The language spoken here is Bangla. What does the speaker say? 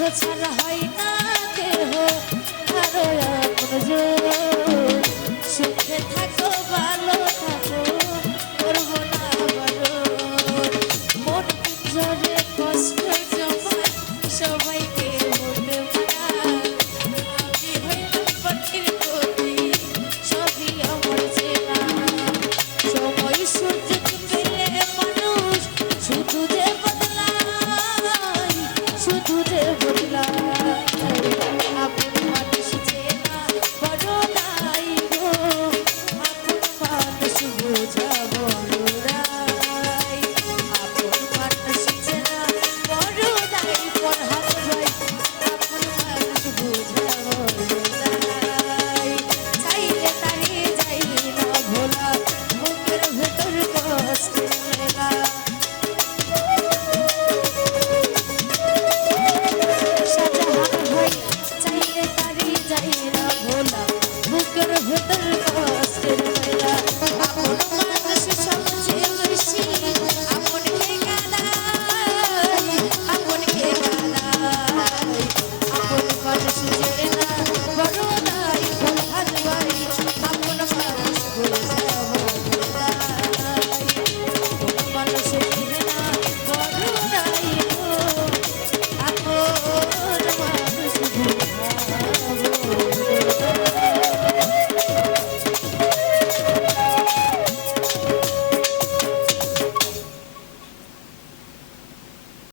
ছাড়া হয় না দেহ কারও সুখে থাকো ভালো বুকের ভেতর